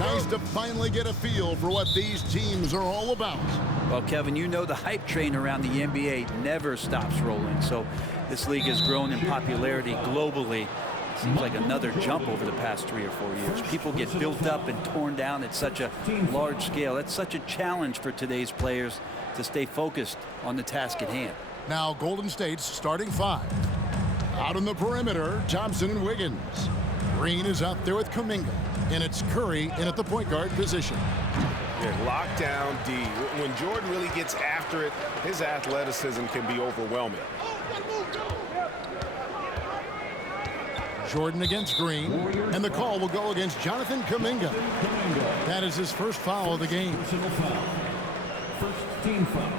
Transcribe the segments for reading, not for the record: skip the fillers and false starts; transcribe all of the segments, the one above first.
Nice to finally get a feel for what these teams are all about. Well, Kevin, you know the hype train around the NBA never stops rolling. So this league has grown in popularity globally. Seems like another jump over the past 3 or 4 years. People get built up and torn down at such a large scale. That's such a challenge for today's players to stay focused on the task at hand. Now Golden State's starting 5. Out on the perimeter, Thompson and Wiggins. Green is out there with Kuminga. And it's Curry in at the point guard position. Yeah, lockdown D. When Jordan really gets after it, his athleticism can be overwhelming. Jordan against Green, and the call will go against Jonathan Kuminga. That is his first foul of the game. Personal foul. First team foul.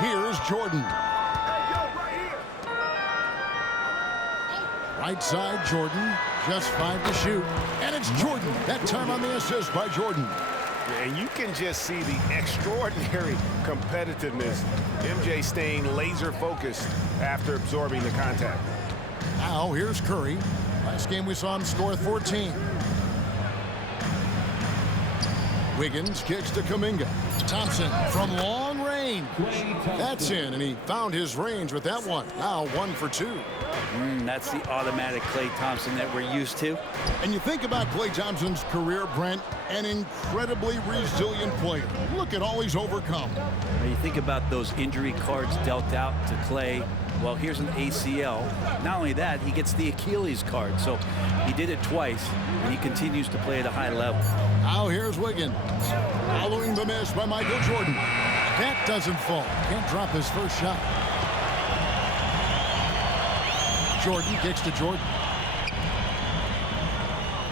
Here's Jordan. Right side, Jordan. Just 5 to shoot. And it's Jordan. That time on the assist by Jordan. And you can just see the extraordinary competitiveness. MJ staying laser focused after absorbing the contact. Now here's Curry. Last game we saw him score 14. Wiggins kicks to Kuminga. Thompson from long range. That's in, and he found his range with that one. Now 1 for 2. That's the automatic Klay Thompson that we're used to. And you think about Klay Thompson's career, Brent, an incredibly resilient player. Look at all he's overcome. When you think about those injury cards dealt out to Klay, well, here's an ACL. Not only that, he gets the Achilles card. So he did it twice, and he continues to play at a high level. Now here's Wiggins. Following the miss by Michael Jordan. That doesn't fall. Can't drop his first shot. Jordan kicks to Jordan.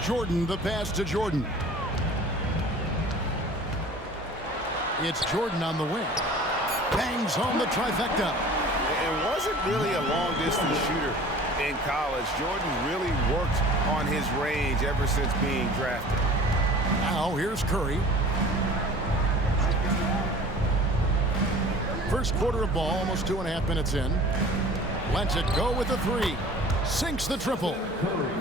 Jordan, the pass to Jordan. It's Jordan on the wing. Bangs home the trifecta. It wasn't really a long-distance shooter in college. Jordan really worked on his range ever since being drafted. Now here's Curry. First quarter of ball, almost 2.5 minutes in. Lets it go with the 3. Sinks the triple.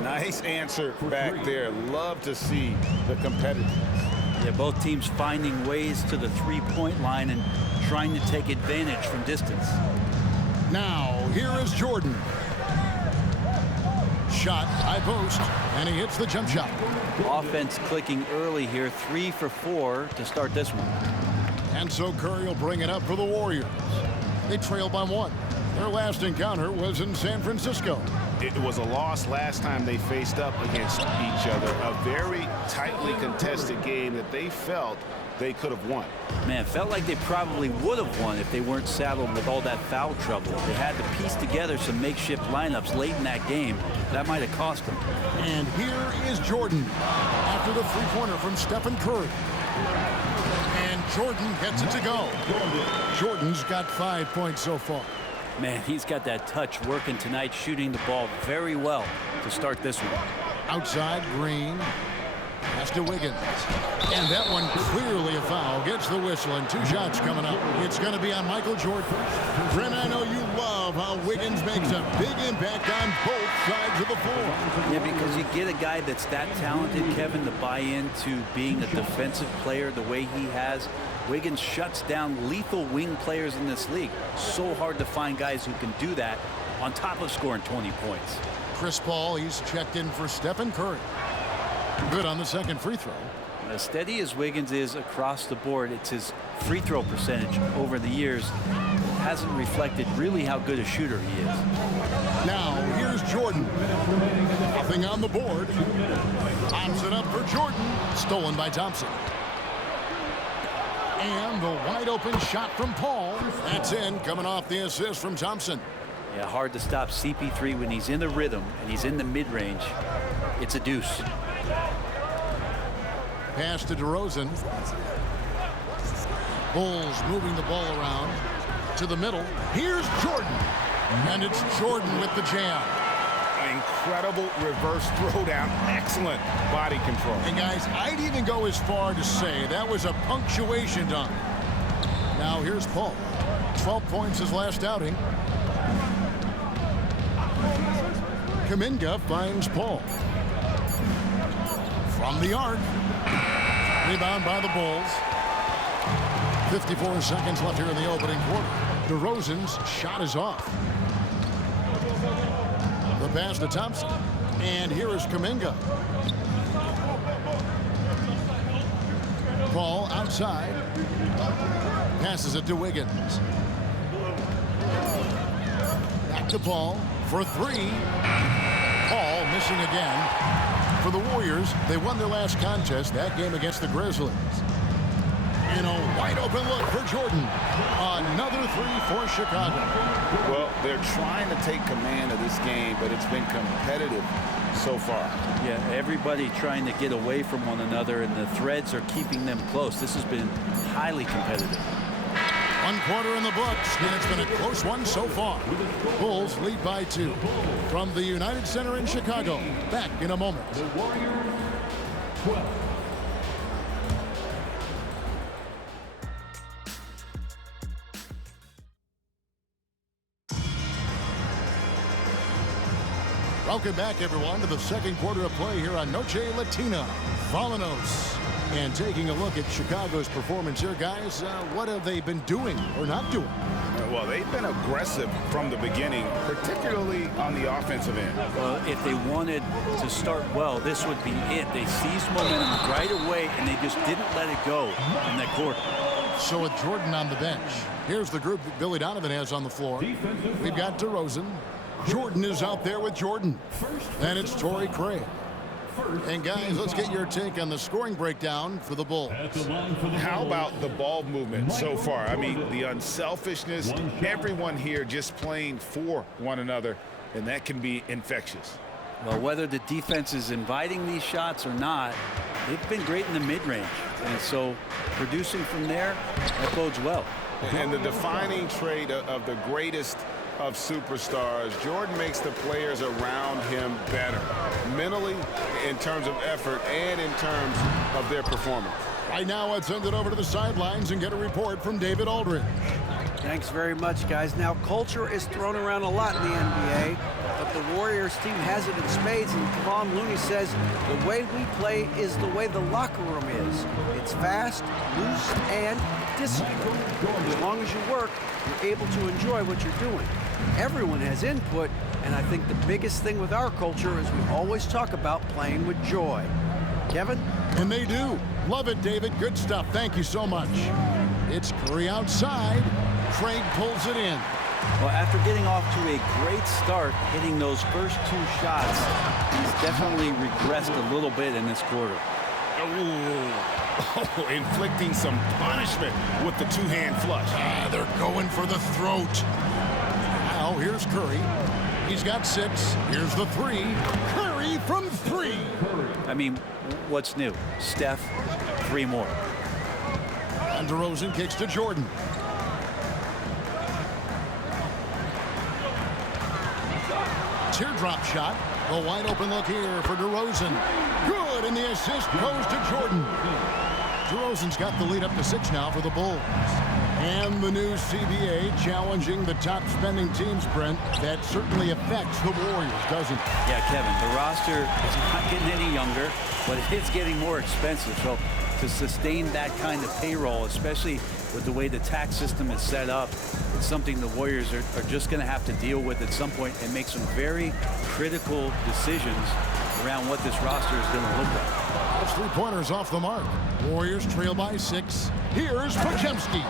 Nice answer back there. Love to see the competitiveness. Yeah, both teams finding ways to the three-point line and trying to take advantage from distance. Now, here is Jordan. Shot, high post, and he hits the jump shot. Offense clicking early here, 3 for 4 to start this one. And so Curry will bring it up for the Warriors. They trail by 1. Their last encounter was in San Francisco. It was a loss last time they faced up against each other. A very tightly contested game that they felt they could have won. Man, it felt like they probably would have won if they weren't saddled with all that foul trouble. They had to piece together some makeshift lineups late in that game. That might have cost them. And here is Jordan after the three-pointer from Stephen Curry. And Jordan gets it to go. Jordan's got 5 points so far. Man, he's got that touch working tonight, shooting the ball very well to start this one. Outside, Green. Pass to Wiggins. And that one clearly a foul. Gets the whistle, and 2 shots coming up. It's going to be on Michael Jordan. Brent, I know you love how Wiggins makes a big impact on both sides of the floor. Yeah, because you get a guy that's that talented, Kevin, to buy into being a defensive player the way he has. Wiggins shuts down lethal wing players in this league. So hard to find guys who can do that on top of scoring 20 points. Chris Paul, he's checked in for Stephen Curry. Good on the second free throw. As steady as Wiggins is across the board, it's his free throw percentage over the years hasn't reflected really how good a shooter he is. Now, here's Jordan. Nothing on the board. Thompson up for Jordan. Stolen by Thompson. And the wide open shot from Paul. That's in, coming off the assist from Thompson. Yeah, hard to stop CP3 when he's in the rhythm and he's in the mid-range. It's a deuce. Pass to DeRozan. Bulls moving the ball around to the middle. Here's Jordan. And it's Jordan with the jam. Incredible reverse throwdown. Excellent body control. And guys, I'd even go as far to say that was a punctuation dunk. Now here's Paul. 12 points his last outing. Kuminga finds Paul. From the arc. Rebound by the Bulls. 54 seconds left here in the opening quarter. DeRozan's shot is off. The pass to Thompson. And here is Kuminga. Paul outside. Passes it to Wiggins. Back to Paul for three. Paul missing again. For the Warriors, they won their last contest, that game against the Grizzlies. And a wide open look for Jordan. Another three for Chicago. Well, they're trying to take command of this game, but it's been competitive so far. Yeah, everybody trying to get away from one another, and the threads are keeping them close. This has been highly competitive. 1 quarter in the books, and it's been a close one so far. Bulls lead by 2. From the United Center in Chicago, back in a moment. The Warriors 12. Welcome back, everyone, to the second quarter of play here on Noche Latina. Volanos. And taking a look at Chicago's performance here, guys, what have they been doing or not doing? Well, they've been aggressive from the beginning, particularly on the offensive end. Well, if they wanted to start well, this would be it. They seized momentum right away, and they just didn't let it go in that quarter. So with Jordan on the bench, here's the group that Billy Donovan has on the floor. We've got DeRozan. Jordan is out there with Jordan. And it's Torrey Craig. And guys, let's get your take on the scoring breakdown for the Bulls. How about the ball movement so far? I mean, the unselfishness, everyone here just playing for one another, and that can be infectious. Well, whether the defense is inviting these shots or not, they've been great in the mid-range. And so producing from there, that bodes well. And the defining trait of the greatest of superstars, Jordan makes the players around him better, mentally, in terms of effort, and in terms of their performance. Right now, let's send it over to the sidelines and get a report from David Aldridge. Thanks very much, guys. Now, culture is thrown around a lot in the NBA, but the Warriors team has it in spades, and Kevon Looney says the way we play is the way the locker room is. It's fast, loose, and disciplined. As long as you work, you're able to enjoy what you're doing. Everyone has input, and I think the biggest thing with our culture is we always talk about playing with joy. Kevin? And they do. Love it, David. Good stuff. Thank you so much. It's Curry outside. Craig pulls it in. Well, after getting off to a great start, hitting those first 2 shots, he's definitely regressed a little bit in this quarter. Oh, inflicting some punishment with the two-hand flush. They're going for the throat. Now here's Curry. He's got 6. Here's the 3. Curry from 3. I mean, what's new? Steph, 3 more. And DeRozan kicks to Jordan. Teardrop shot. A wide open look here for DeRozan. Good, and the assist goes to Jordan. DeRozan's got the lead up to 6 now for the Bulls. And the new CBA challenging the top spending teams, Brent. That certainly affects the Warriors, doesn't it? Yeah, Kevin, the roster is not getting any younger, but it's getting more expensive. So to sustain that kind of payroll, especially with the way the tax system is set up, it's something the Warriors are just going to have to deal with at some point and make some very critical decisions around what this roster is going to look like. Those 3-pointers off the mark. Warriors trail by 6. Here's Podziemski.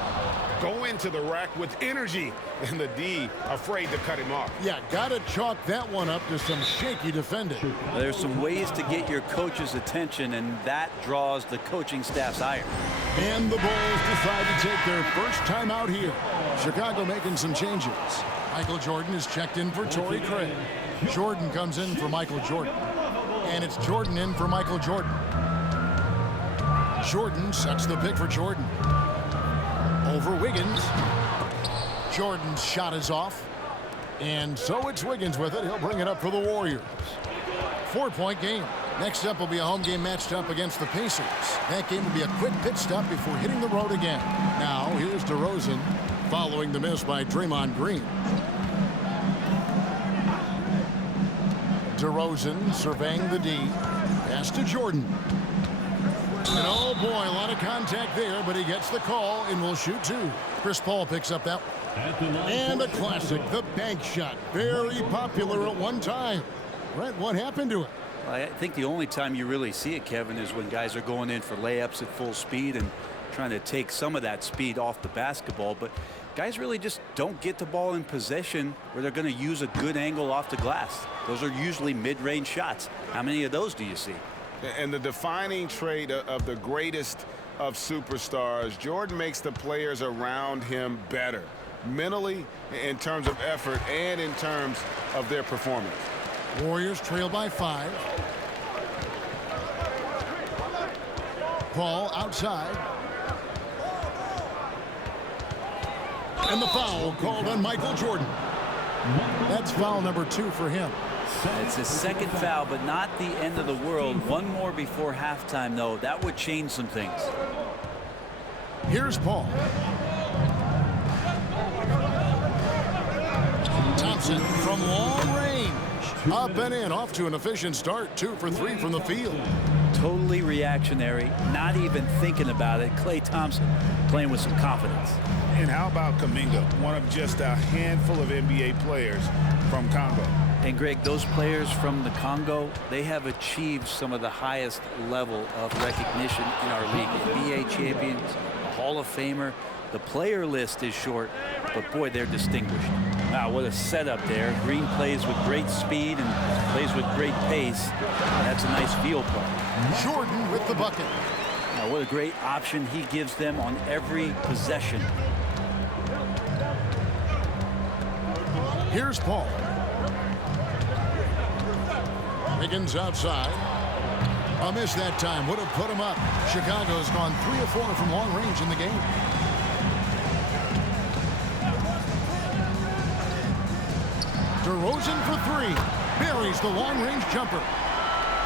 Go into the rack with energy, and the D afraid to cut him off. Yeah, got to chalk that one up to some shaky defending. There's some ways to get your coach's attention, and that draws the coaching staff's ire. And the Bulls decide to take their first time out here. Chicago making some changes. Michael Jordan is checked in for Torrey Craig. Jordan comes in for Michael Jordan. And it's Jordan in for Michael Jordan. Jordan sets the pick for Jordan. Over Wiggins. Jordan's shot is off. And so it's Wiggins with it. He'll bring it up for the Warriors. 4-point game. Next up will be a home game matched up against the Pacers. That game will be a quick pit stop before hitting the road again. Now, here's DeRozan following the miss by Draymond Green. DeRozan surveying the D. Pass to Jordan. And oh boy, a lot of contact there, but he gets the call and will shoot two. Chris Paul picks up that one. And a classic, the bank shot. Very popular at one time. Brent, what happened to it? Well, I think the only time you really see it, Kevin, is when guys are going in for layups at full speed and trying to take some of that speed off the basketball. But guys really just don't get the ball in possession where they're going to use a good angle off the glass. Those are usually mid-range shots. How many of those do you see? And the defining trait of the greatest of superstars, Jordan makes the players around him better, mentally, in terms of effort, and in terms of their performance. Warriors trail by 5. Paul outside. And the foul called on Michael Jordan. That's foul number 2 for him. It's his second foul, but not the end of the world. One more before halftime, though. That would change some things. Here's Paul. Thompson from long range. Up and in, off to an efficient start. 2 for 3 from the field. Totally reactionary, not even thinking about it. Klay Thompson playing with some confidence. And how about Kuminga, one of just a handful of NBA players from Congo? And Greg, those players from the Congo, they have achieved some of the highest level of recognition in our league. NBA champions, a Hall of Famer. The player list is short, but boy, they're distinguished. Wow, what a setup there. Green plays with great speed and plays with great pace. That's a nice field play. Jordan with the bucket. Now, what a great option he gives them on every possession. Here's Paul. Wiggins outside. A miss that time would have put him up. Chicago's gone 3 of 4 from long range in the game. DeRozan for 3. Buries the long-range jumper.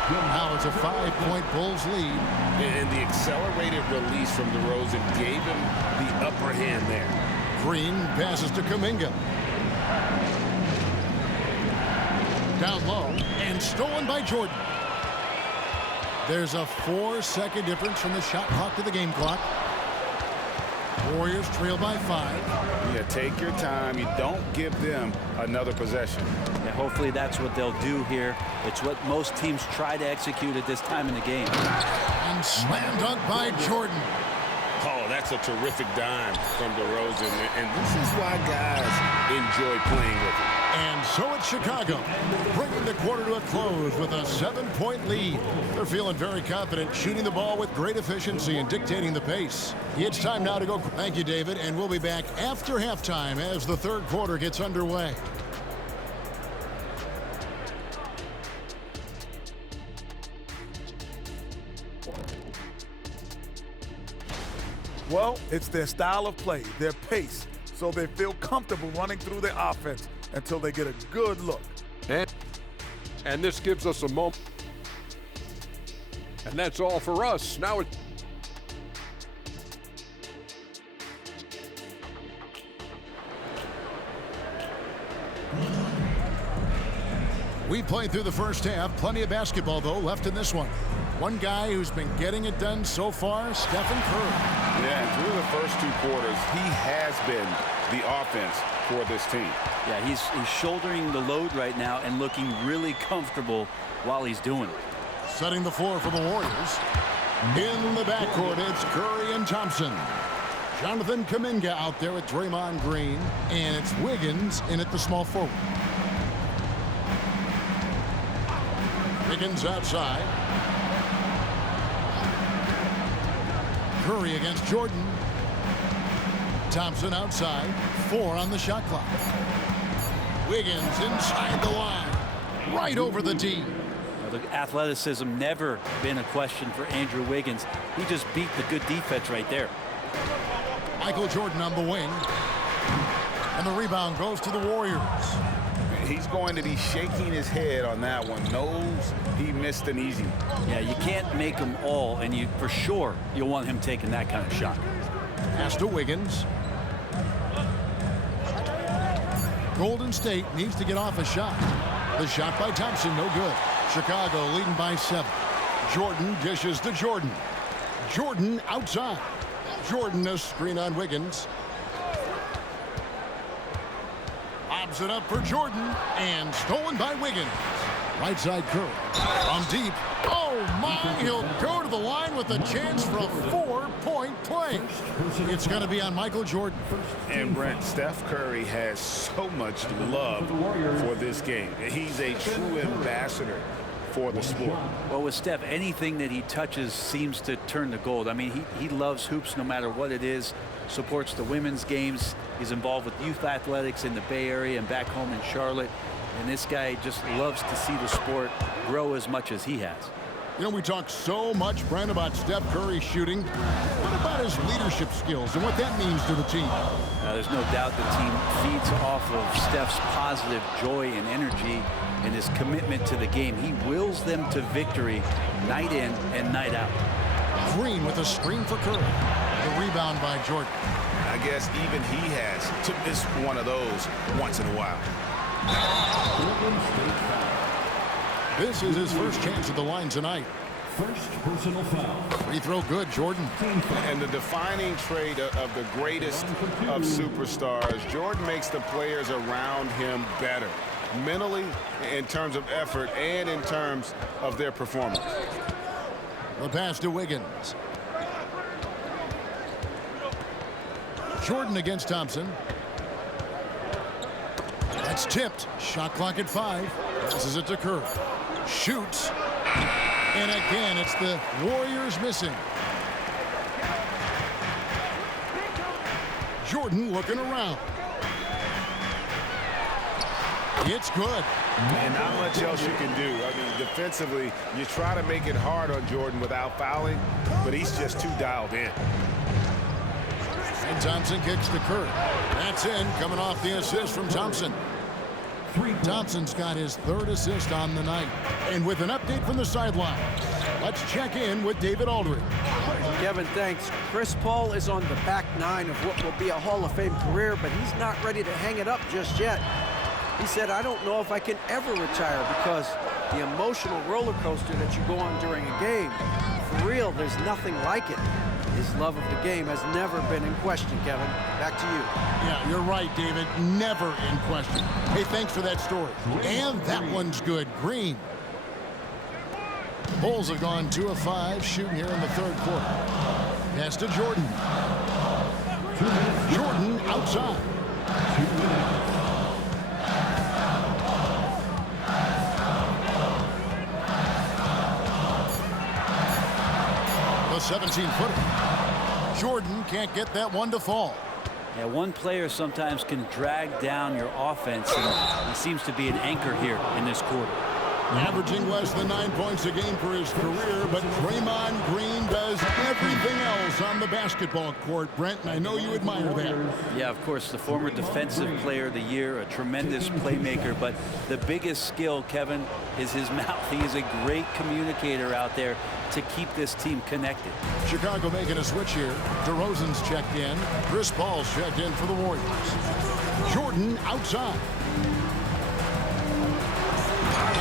Now it's a 5-point Bulls lead. And the accelerated release from DeRozan gave him the upper hand there. Green passes to Kuminga. Down low and stolen by Jordan. There's a 4-second difference from the shot clock to the game clock. Warriors trail by 5. Yeah, take your time. You don't give them another possession. Yeah, hopefully that's what they'll do here. It's what most teams try to execute at this time in the game. And slam dunk by Jordan. Oh, that's a terrific dime from DeRozan. And this is why guys enjoy playing with him. And so it's Chicago, bringing the quarter to a close with a 7-point lead. They're feeling very confident, shooting the ball with great efficiency and dictating the pace. It's time now to go. Thank you, David, and we'll be back after halftime as the third quarter gets underway. Well, it's their style of play, their pace, so they feel comfortable running through their offense until they get a good look. And this gives us a moment. And that's all for us. Now it's We played through the first half. Plenty of basketball, though, left in this one. One guy who's been getting it done so far, Stephen Curry. Yeah, and through the first 2 quarters, he has been the offense for this team. Yeah, he's shouldering the load right now and looking really comfortable while he's doing it. Setting the floor for the Warriors. In the backcourt, it's Curry and Thompson. Jonathan Kuminga out there with Draymond Green. And it's Wiggins in at the small forward. Wiggins outside. Curry against Jordan. Thompson outside. 4 on the shot clock. Wiggins inside the line. Right over the D. The athleticism never been a question for Andrew Wiggins. He just beat the good defense right there. Michael Jordan on the wing. And the rebound goes to the Warriors. He's going to be shaking his head on that one. Knows he missed an easy one. Yeah, you can't make them all, and you for sure you'll want him taking that kind of shot. Pass to Wiggins. Golden State needs to get off a shot. The shot by Thompson, no good. Chicago leading by 7. Jordan dishes to Jordan. Jordan outside. Jordan a screen on Wiggins. Lobs it up for Jordan and stolen by Wiggins. Right side Curry. From deep. Oh my, he'll go to the line with a chance for a 4-point play. It's going to be on Michael Jordan. And Brent, Steph Curry has so much love for this game. He's a true ambassador for the sport. Well, with Steph, anything that he touches seems to turn to gold. I mean, he loves hoops no matter what it is, supports the women's games. He's involved with youth athletics in the Bay Area and back home in Charlotte. And this guy just loves to see the sport grow as much as he has. You know, we talk so much, Brent, about Steph Curry shooting. What about his leadership skills and what that means to the team? There's no doubt the team feeds off of Steph's positive joy and energy and his commitment to the game. He wills them to victory night in and night out. Green with a screen for Curry. The rebound by Jordan. I guess even he has to miss one of those once in a while. This is his first chance at the line tonight. First personal foul. Free throw good, Jordan. And the defining trait of the greatest of superstars, Jordan makes the players around him better, mentally, in terms of effort, and in terms of their performance. The pass to Wiggins. Jordan against Thompson. That's tipped. Shot clock at 5. Passes it to Curry. Shoots. And again, it's the Warriors missing. Jordan looking around. It's good. And not much else you can do. I mean, defensively, you try to make it hard on Jordan without fouling, but he's just too dialed in. And Thompson kicks to Curry. That's in, coming off the assist from Thompson. Thompson's got his 3rd assist on the night. And with an update from the sideline, let's check in with David Aldridge. Kevin, thanks. Chris Paul is on the back 9 of what will be a Hall of Fame career, but he's not ready to hang it up just yet. He said, I don't know if I can ever retire because the emotional roller coaster that you go on during a game, for real, there's nothing like it. His love of the game has never been in question, Kevin. Back to you. Yeah, you're right, David. Never in question. Hey, thanks for that story. And that one's good. Green. Bulls have gone 2 of 5 shooting here in the 3rd quarter. Pass to Jordan. Jordan outside. The 17-footer. Jordan can't get that one to fall. Yeah, one player sometimes can drag down your offense, and he seems to be an anchor here in this quarter. Averaging less than 9 points a game for his career, but Draymond Green does everything else on the basketball court, Brent, and I know you admire that. Yeah, of course, the former Defensive Player of the Year, a tremendous playmaker, but the biggest skill, Kevin, is his mouth. He is a great communicator out there to keep this team connected. Chicago making a switch here. DeRozan's checked in. Chris Paul's checked in for the Warriors. Jordan outside.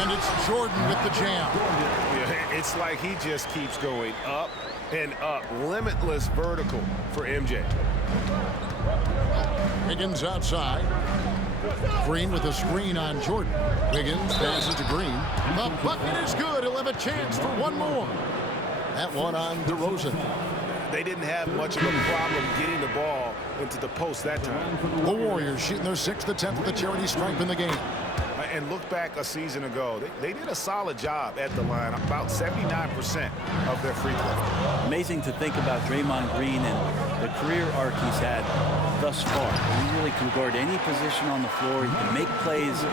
And it's Jordan with the jam. Yeah, it's like he just keeps going up and up. Limitless vertical for MJ. Wiggins outside. Green with a screen on Jordan. Wiggins passes to Green. The bucket is good. He'll have a chance for one more. That one on DeRozan. They didn't have much of a problem getting the ball into the post that time. The Warriors shooting their 6th attempt at the charity stripe in the game. And look back a season ago, they did a solid job at the line, about 79% of their free throw. Amazing to think about Draymond Green and the career arc he's had thus far. He really can guard any position on the floor. He can make plays.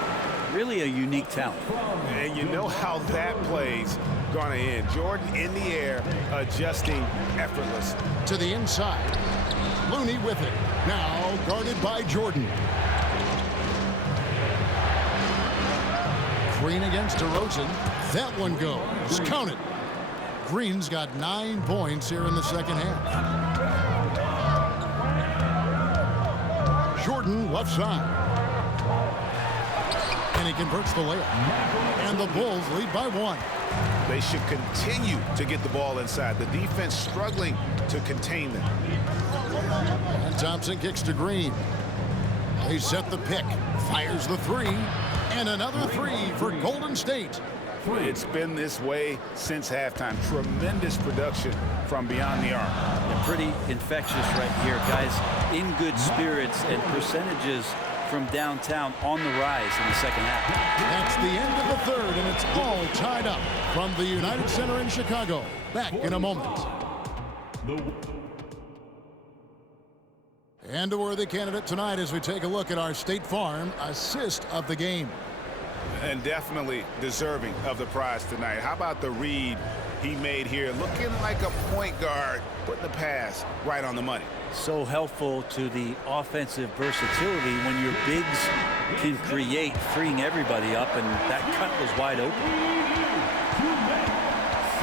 Really a unique talent. And you know how that play's going to end. Jordan in the air, adjusting effortless. To the inside. Looney with it. Now guarded by Jordan. Green against DeRozan. That one goes. Count it. Green's got 9 points here in the second half. Jordan left side. And he converts the layup. And the Bulls lead by 1. They should continue to get the ball inside. The defense struggling to contain them. And Thompson kicks to Green. They set the pick. Fires the 3. And another 3 for Golden State. It's been this way since halftime. Tremendous production from beyond the arc. And pretty infectious right here, guys. In good spirits and percentages from downtown on the rise in the second half. That's the end of the third, and it's all tied up from the United Center in Chicago. Back in a moment. And a worthy candidate tonight as we take a look at our State Farm assist of the game. And definitely deserving of the prize tonight. How about the read he made here? Looking like a point guard, putting the pass right on the money. So helpful to the offensive versatility when your bigs can create, freeing everybody up, and that cut was wide open.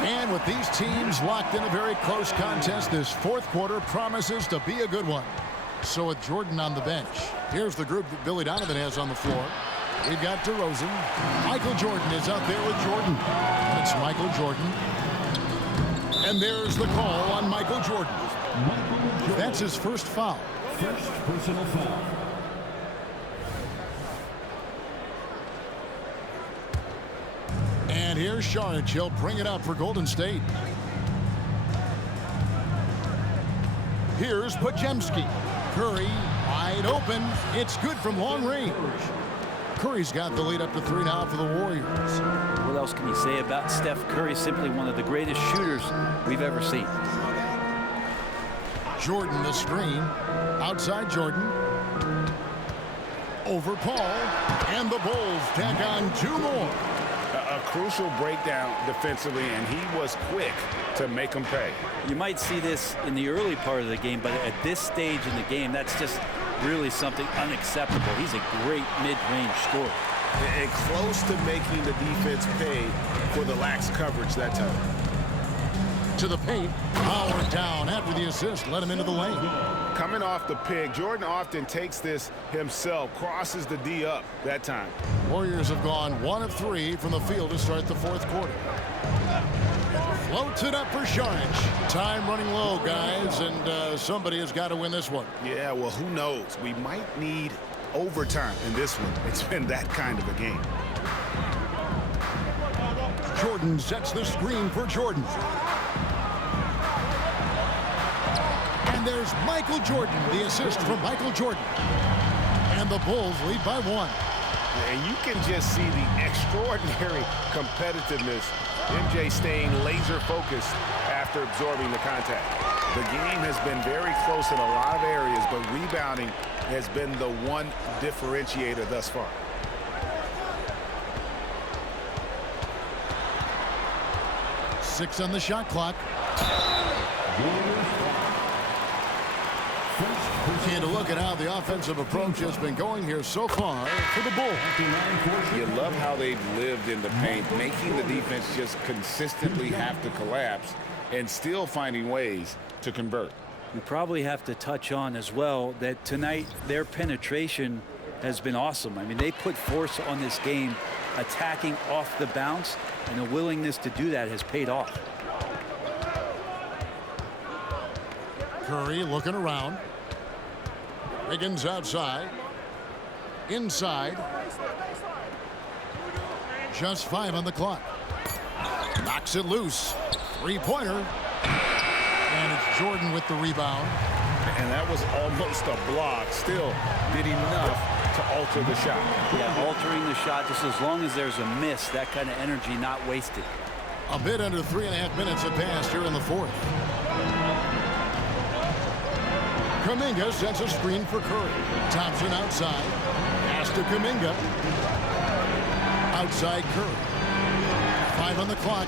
And with these teams locked in a very close contest, this fourth quarter promises to be a good one. So with Jordan on the bench, here's the group that Billy Donovan has on the floor. We've got DeRozan. Michael Jordan is out there with Jordan. And it's Michael Jordan. And there's the call on Michael Jordan. That's his first foul. First personal foul. And here's Saric. He'll bring it up for Golden State. Here's Podziemski. Curry wide open. It's good from long range. Curry's got the lead up to 3 now for the Warriors. What else can you say about Steph Curry? Simply one of the greatest shooters we've ever seen. Jordan the screen. Outside Jordan. Over Paul. And the Bulls tack on 2 more. A crucial breakdown defensively, and he was quick to make them pay. You might see this in the early part of the game, but at this stage in the game, that's just really something unacceptable. He's a great mid-range scorer. And close to making the defense pay for the lax coverage that time. To the paint. Power down after the assist. Let him into the lane. Coming off the pick, Jordan often takes this himself, crosses the D up that time. Warriors have gone 1 of 3 from the field to start the fourth quarter. Floats it up for Saric. Time running low, guys, and somebody has got to win this one. Yeah, well, who knows? We might need overtime in this one. It's been that kind of a game. Jordan sets the screen for Jordan. And there's Michael Jordan, the assist from Michael Jordan. And the Bulls lead by 1. And you can just see the extraordinary competitiveness. MJ staying laser focused after absorbing the contact. The game has been very close in a lot of areas, but rebounding has been the one differentiator thus far. Six on the shot clock. And a look at how the offensive approach has been going here so far for the Bulls. You love how they've lived in the paint, making the defense just consistently have to collapse and still finding ways to convert. We probably have to touch on as well that tonight their penetration has been awesome. I mean, they put force on this game, attacking off the bounce, and the willingness to do that has paid off. Curry looking around. Wiggins outside. Inside. Just 5 on the clock. Knocks it loose. 3-pointer. And it's Jordan with the rebound. And that was almost a block. Still did enough to alter the shot. Yeah, altering the shot just as long as there's a miss, that kind of energy not wasted. A bit under 3.5 minutes have passed here in the fourth. Kuminga sets a screen for Curry. Thompson outside. Pass to Kuminga. Outside Curry. 5 on the clock.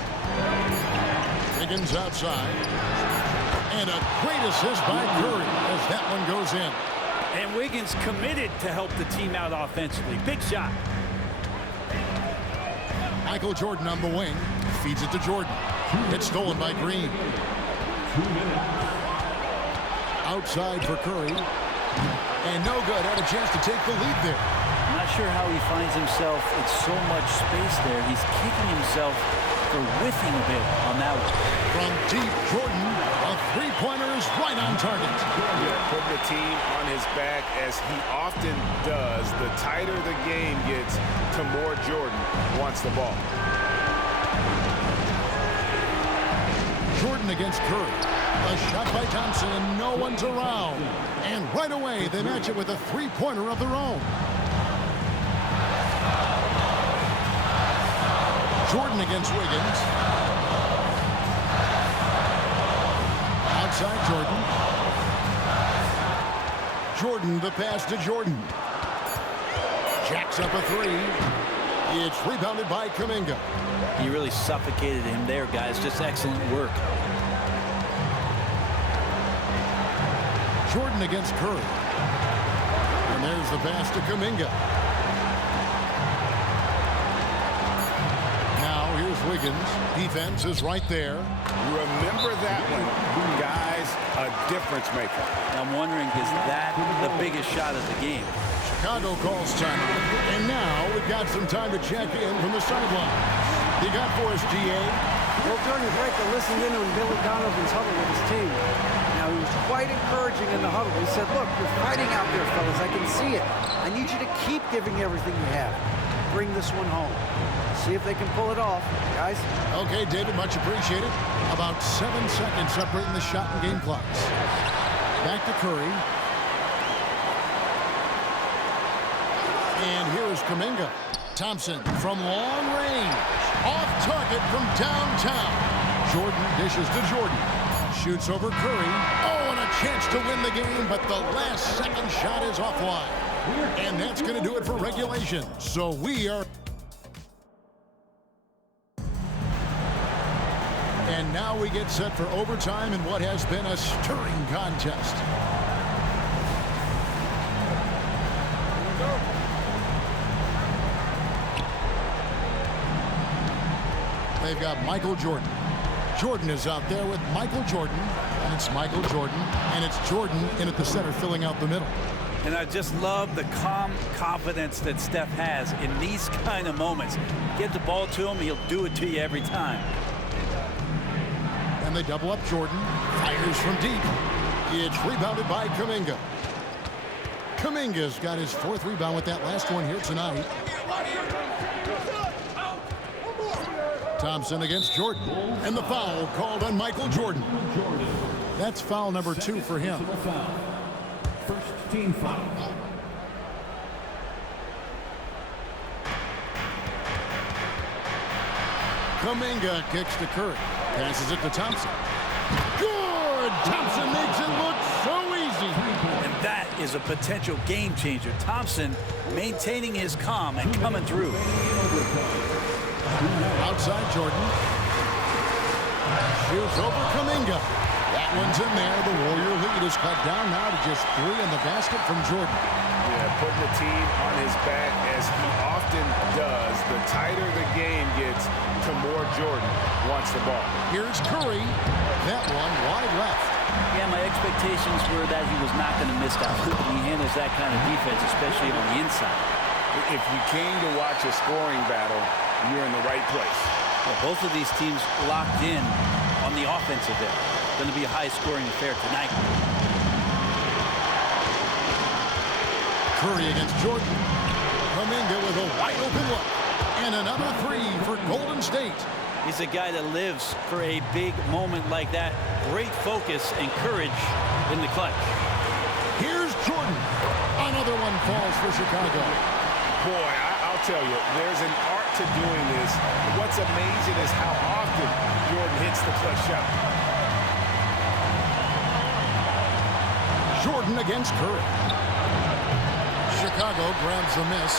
Wiggins outside. And a great assist by Curry as that one goes in. And Wiggins committed to help the team out offensively. Big shot. Michael Jordan on the wing. Feeds it to Jordan. It's stolen by Green. Outside for Curry. And no good. Had a chance to take the lead there. I'm not not sure how he finds himself in so much space there. He's kicking himself for whiffing a bit on that one. From deep, Jordan, a three-pointer is right on target. Yeah, putting the team on his back as he often does. The tighter the game gets, the more Jordan wants the ball. Jordan against Curry. A shot by Thompson, and no one's around. And right away, they match it with a three-pointer of their own. Jordan against Wiggins. Outside Jordan. Jordan, the pass to Jordan. Jacks up a three. It's rebounded by Kuminga. He really suffocated him there, guys. Just excellent work. Jordan against Curry. And there's the pass to Kuminga. Now here's Wiggins. Defense is right there. Remember that one, guys, a difference maker. I'm wondering, is that the biggest shot of the game? Chicago calls time. And now we've got some time to check in from the sideline. You got for us, GA? Well, during the break, I listened in on Billy Donovan's huddle with his team. Now, he was quite encouraging in the huddle. He said, look, you're fighting out there, fellas. I can see it. I need you to keep giving everything you have. Bring this one home. See if they can pull it off, guys. Okay, David, much appreciated. About 7 seconds separating the shot and game clocks. Back to Curry. And here is Kuminga. Thompson from long range. Off target from downtown. Jordan dishes to Jordan. Shoots over Curry. Oh, and a chance to win the game, but the last second shot is offline. And that's going to do it for regulation. So we are... And now we get set for overtime in what has been a stirring contest. They've got Michael Jordan. Jordan is out there with Michael Jordan, and it's Michael Jordan, and it's Jordan in at the center filling out the middle. And I just love the calm confidence that Steph has in these kind of moments. Get the ball to him, he'll do it to you every time. And they double up Jordan. Fires from deep. It's rebounded by Kuminga. Kuminga's got his fourth rebound with that last one here tonight. Thompson against Jordan. And the foul called on Michael Jordan. That's foul number 2 for him. First team foul. Kuminga kicks to Curry. Passes it to Thompson. Good! Thompson makes it look so easy. And that is a potential game changer. Thompson maintaining his calm and coming through. Outside Jordan. Shoots over Kuminga. That one's in there. The Warrior lead is cut down now to just 3 in the basket from Jordan. Yeah, putting the team on his back as he often does. The tighter the game gets, the more Jordan wants the ball. Here's Curry. That one wide left. Yeah, my expectations were that he was not going to miss that when he handles that kind of defense, especially on the inside. If you came to watch a scoring battle, you're in the right place. Well, both of these teams locked in on the offensive end. Going to be a high-scoring affair tonight. Curry against Jordan. Kuminga with a wide-open look. And another 3 for Golden State. He's a guy that lives for a big moment like that. Great focus and courage in the clutch. Here's Jordan. Another one falls for Chicago. Boy, I'll tell you, there's an art to doing this. What's amazing is how often Jordan hits the clutch shot. Jordan against Curry. Chicago grabs the miss.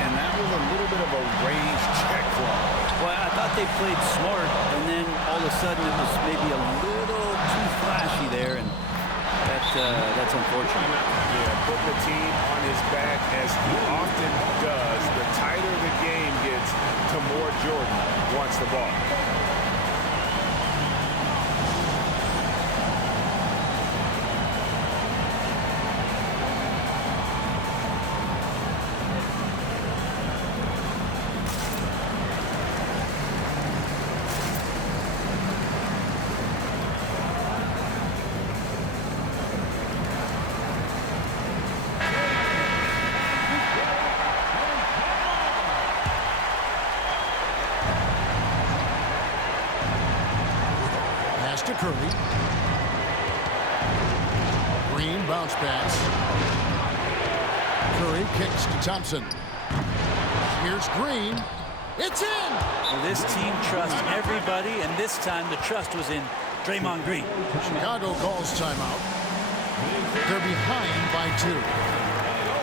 And that was a little bit of a range check for him. Well, I thought they played smart, and then all of a sudden it was maybe a little too flashy there, and that's unfortunate. Yeah, putting the team on his back as he often does. The tighter the game gets, the more Jordan wants the ball. Curry. Green bounce pass. Curry kicks to Thompson. Here's Green. It's in! Well, this team trusts everybody, and this time the trust was in Draymond Green. Chicago calls timeout. They're behind by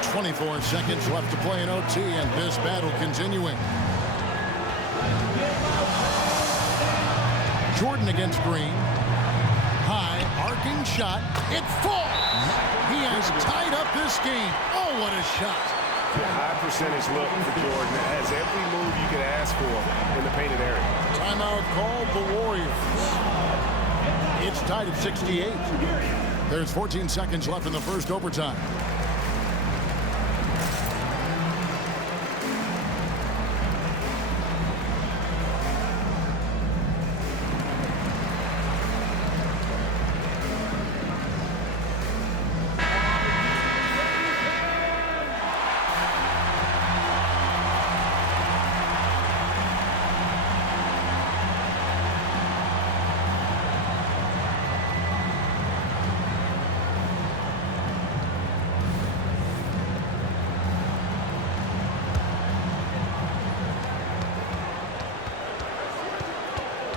2. 24 seconds left to play in OT, and this battle continuing. Jordan against Green. High, arcing shot. It falls! He has tied up this game. Oh, what a shot! A high percentage look for Jordan that has every move you could ask for in the painted area. Timeout called the Warriors. It's tied at 68. There's 14 seconds left in the first overtime.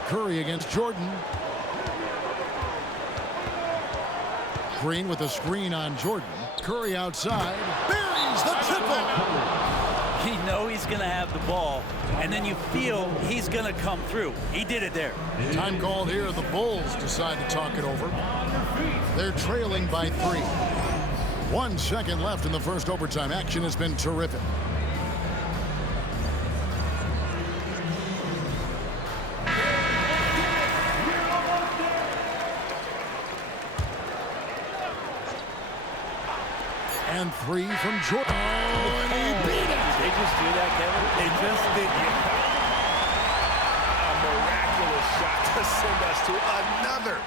Curry against Jordan. Green with a screen on Jordan. Curry outside. Buries the triple. You know he's going to have the ball, and then you feel he's going to come through. He did it there. Time called here. The Bulls decide to talk it over. They're trailing by 3. 1 second left in the first overtime. Action has been terrific. And 3 from Jordan. Oh, and he beat it. Did they just do that, Kevin? They just did. A miraculous shot to send us to another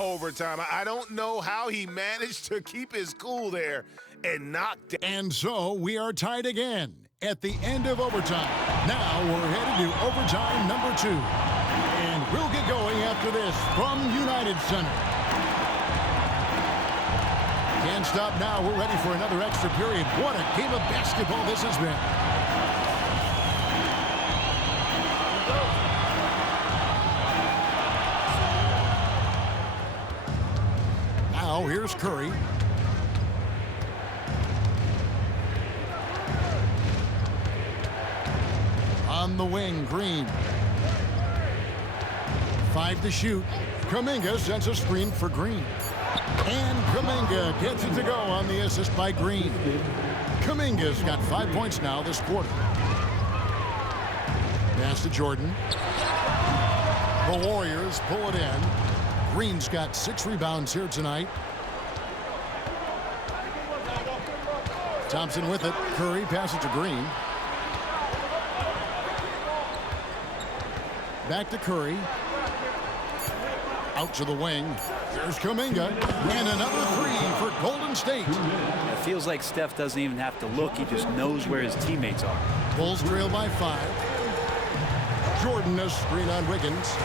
overtime. I don't know how he managed to keep his cool there and knock down. And so we are tied again at the end of overtime. Now we're headed to overtime number 2. And we'll get going after this from United Center. Can't stop now. We're ready for another extra period. What a game of basketball this has been. Now here's Curry. On the wing, Green. 5 to shoot. Kuminga sends a screen for Green. And Kuminga gets it to go on the assist by Green. Kuminga's got 5 points now this quarter. Pass to Jordan. The Warriors pull it in. Green's got 6 rebounds here tonight. Thompson with it. Curry passes to Green. Back to Curry. Out to the wing. There's Kuminga. And another 3 for Golden State. It feels like Steph doesn't even have to look. He just knows where his teammates are. Bulls trail by 5. Jordan a screen on Wiggins.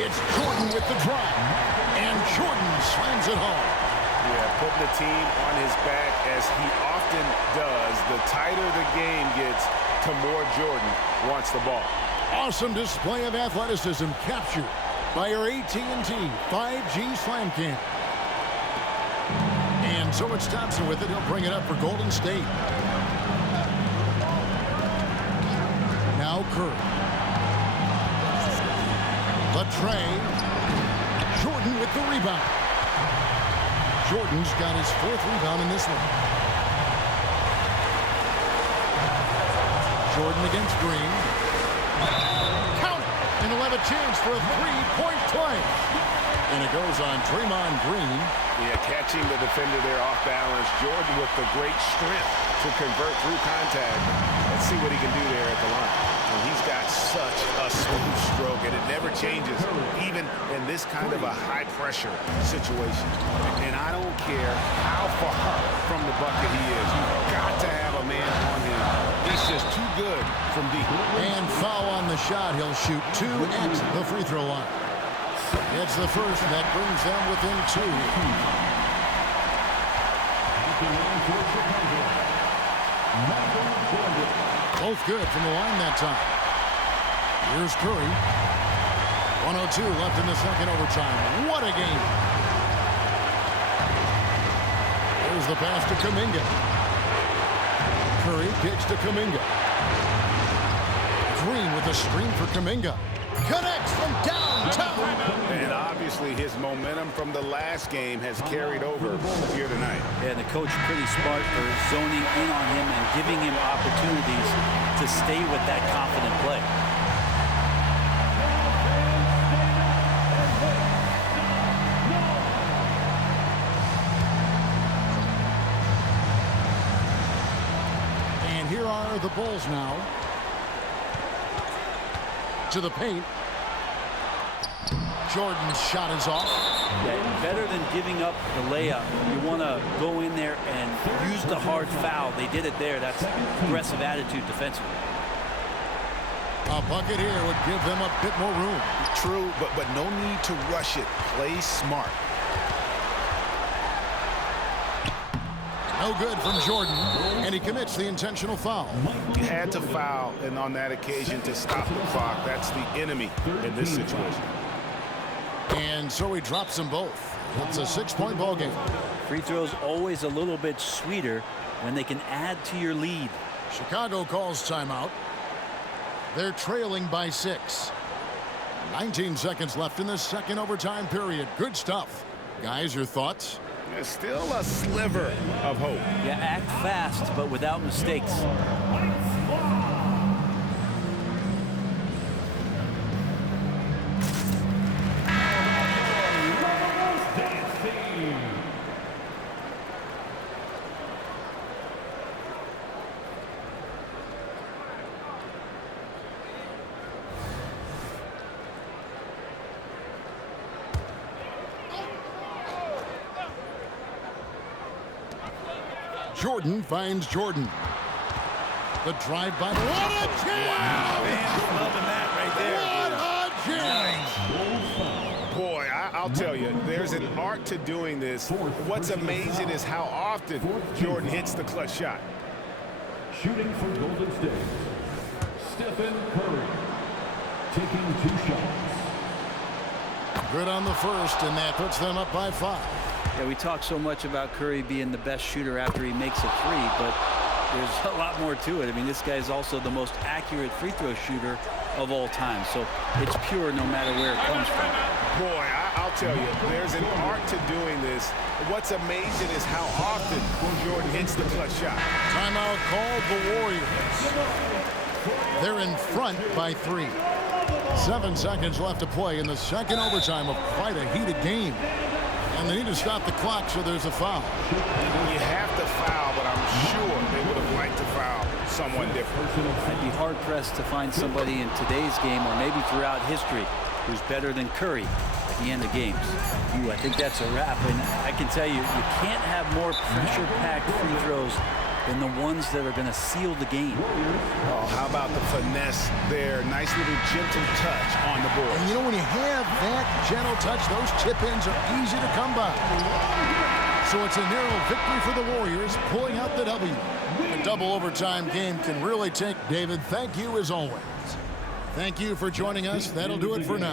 It's Jordan with the drive. And Jordan slams it home. Yeah, putting the team on his back as he often does. The tighter the game gets, the more Jordan wants the ball. Awesome display of athleticism captured by our AT&T 5G Slam Cam. And so it's Thompson with it. He'll bring it up for Golden State. Now Curry. Latrey. Jordan with the rebound. Jordan's got his 4th rebound in this one. Jordan against Green. Count it, and he'll have a chance for a 3-point play. And it goes on Draymond Green. Yeah, catching the defender there off balance. Jordan with the great strength to convert through contact. Let's see what he can do there at the line. And he's got such a smooth stroke, and it never changes, even in this kind of a high-pressure situation. And I don't care how far from the bucket he is. You've got to have a man on him. He's just too good from deep. And foul on the shot. He'll shoot 2 at the free throw line. It's the first that brings them within 2. Both good from the line that time. Here's Curry. 1:02 left in the second overtime. What a game. There's the pass to Kuminga. Curry kicks to Kuminga. Green with a screen for Kuminga. Connects from downtown. And obviously his momentum from the last game has carried over here tonight. Yeah, and the coach pretty smart for zoning in on him and giving him opportunities to stay with that confident play. And here are the Bulls now. To the paint. Jordan's shot is off. Yeah, better than giving up the layup, you want to go in there and use the hard foul. They did it there. That's aggressive attitude defensively. A bucket here would give them a bit more room. True, but no need to rush it. Play smart. No good from Jordan, and he commits the intentional foul. You had to foul, and on that occasion to stop the clock. That's the enemy in this situation. And so he drops them both. It's a 6-point ball game. Free throws always a little bit sweeter when they can add to your lead. Chicago calls timeout. They're trailing by 6. 19 seconds left in the second overtime period. Good stuff. Guys, your thoughts? There's still a sliver of hope. Yeah, act fast, but without mistakes. Jordan finds Jordan. The drive by. What a jam! Fans loving that right there. What a jam! Boy, I'll tell you, there's an art to doing this. What's amazing is how often Jordan hits the clutch shot. Shooting for Golden State, Stephen Curry, taking 2 shots. Good on the first, and that puts them up by 5. Yeah, we talk so much about Curry being the best shooter after he makes a three, but there's a lot more to it. I mean, this guy is also the most accurate free throw shooter of all time, so it's pure no matter where it comes from. Boy, I'll tell you, there's an art to doing this. What's amazing is how often Jordan hits the clutch shot. Timeout called the Warriors. They're in front by 3. 7 seconds left to play in the second overtime of quite a heated game. And they need to stop the clock, so there's a foul. You have to foul, but I'm sure they would have liked to foul someone different. I'd be hard-pressed to find somebody in today's game or maybe throughout history who's better than Curry at the end of games. I think that's a wrap, and I can tell you, you can't have more pressure-packed free throws than the ones that are going to seal the game. Oh, how about the finesse there? Nice little gentle touch on the board. And you know, when you have that gentle touch, those chip-ins are easy to come by. So it's a narrow victory for the Warriors, pulling out the W. A double overtime game can really take. David, thank you as always. Thank you for joining us. That'll do it for now.